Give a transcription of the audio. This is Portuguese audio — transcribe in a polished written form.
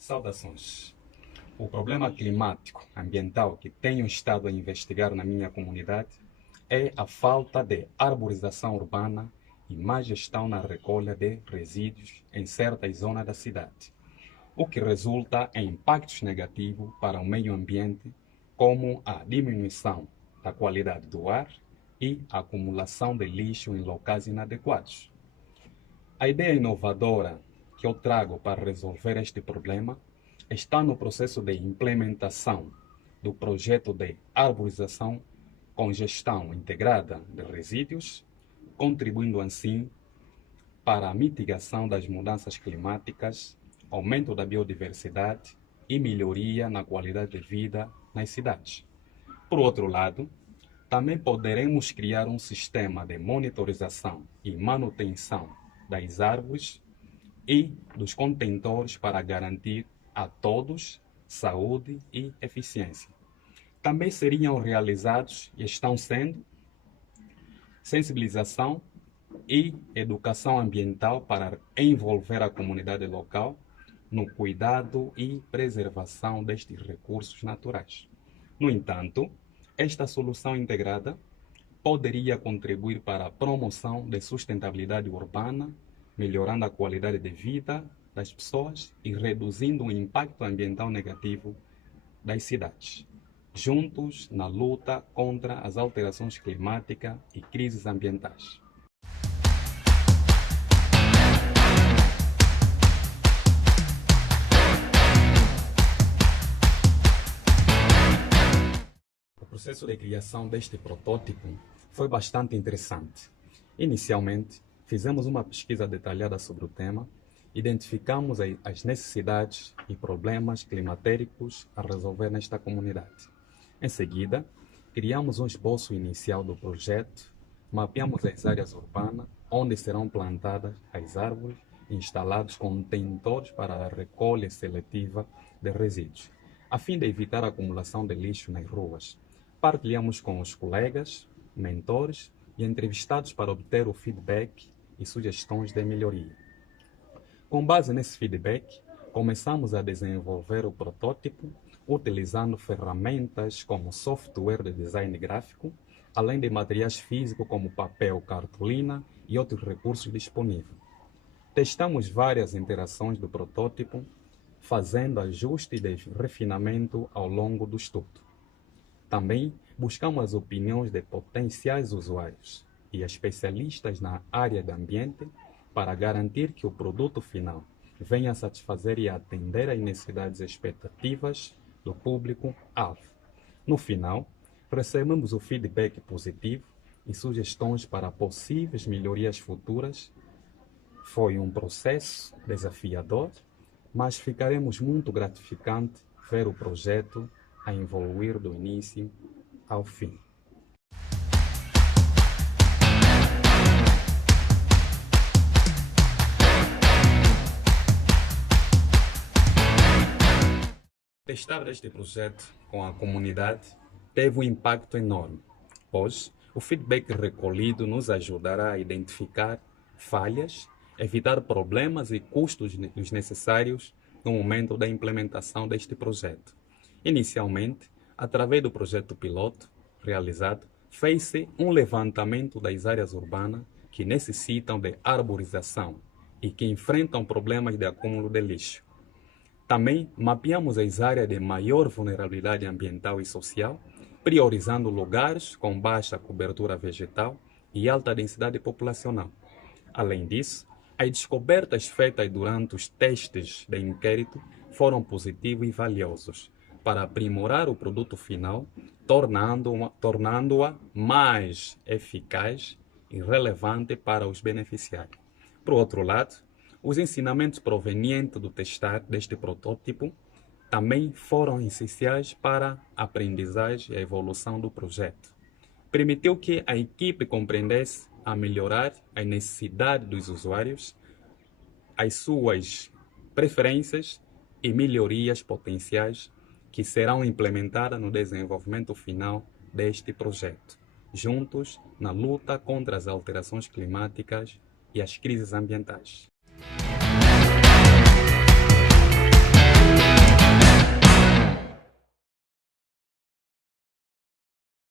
Saudações. O problema climático ambiental que tenho estado a investigar na minha comunidade é a falta de arborização urbana e má gestão na recolha de resíduos em certas zonas da cidade, o que resulta em impactos negativos para o meio ambiente, como a diminuição da qualidade do ar e a acumulação de lixo em locais inadequados. A ideia inovadora que eu trago para resolver este problema está no processo de implementação do projeto de arborização com gestão integrada de resíduos, contribuindo assim para a mitigação das mudanças climáticas, aumento da biodiversidade e melhoria na qualidade de vida nas cidades. Por outro lado, também poderemos criar um sistema de monitorização e manutenção das árvores e dos contentores para garantir a todos saúde e eficiência. Também seriam realizados e estão sendo sensibilização e educação ambiental para envolver a comunidade local no cuidado e preservação destes recursos naturais. No entanto, esta solução integrada poderia contribuir para a promoção de sustentabilidade urbana, melhorando a qualidade de vida das pessoas e reduzindo o impacto ambiental negativo das cidades, juntos na luta contra as alterações climáticas e crises ambientais. O processo de criação deste protótipo foi bastante interessante. Inicialmente, fizemos uma pesquisa detalhada sobre o tema, identificamos as necessidades e problemas climatéricos a resolver nesta comunidade. Em seguida, criamos um esboço inicial do projeto, mapeamos as áreas urbanas onde serão plantadas as árvores e instalados contentores para a recolha seletiva de resíduos, a fim de evitar a acumulação de lixo nas ruas. Partilhamos com os colegas, mentores e entrevistados para obter o feedback e sugestões de melhoria. Com base nesse feedback, começamos a desenvolver o protótipo utilizando ferramentas como software de design gráfico, além de materiais físicos como papel, cartolina e outros recursos disponíveis. Testamos várias interações do protótipo, fazendo ajuste de refinamento ao longo do estudo. Também buscamos as opiniões de potenciais usuários e especialistas na área do ambiente para garantir que o produto final venha a satisfazer e atender às necessidades e expectativas do público-alvo. No final, recebemos o feedback positivo e sugestões para possíveis melhorias futuras. Foi um processo desafiador, mas ficaremos muito gratificante ver o projeto a evoluir do início ao fim. Testar este projeto com a comunidade teve um impacto enorme, pois o feedback recolhido nos ajudará a identificar falhas, evitar problemas e custos desnecessários no momento da implementação deste projeto. Inicialmente, através do projeto piloto realizado, fez-se um levantamento das áreas urbanas que necessitam de arborização e que enfrentam problemas de acúmulo de lixo. Também mapeamos as áreas de maior vulnerabilidade ambiental e social, priorizando lugares com baixa cobertura vegetal e alta densidade populacional. Além disso, as descobertas feitas durante os testes de inquérito foram positivos e valiosos para aprimorar o produto final, tornando-a mais eficaz e relevante para os beneficiários. Por outro lado, os ensinamentos provenientes do testar deste protótipo também foram essenciais para a aprendizagem e a evolução do projeto. Permitiu que a equipe compreendesse a melhorar as necessidades dos usuários, as suas preferências e melhorias potenciais que serão implementadas no desenvolvimento final deste projeto, juntos na luta contra as alterações climáticas e as crises ambientais.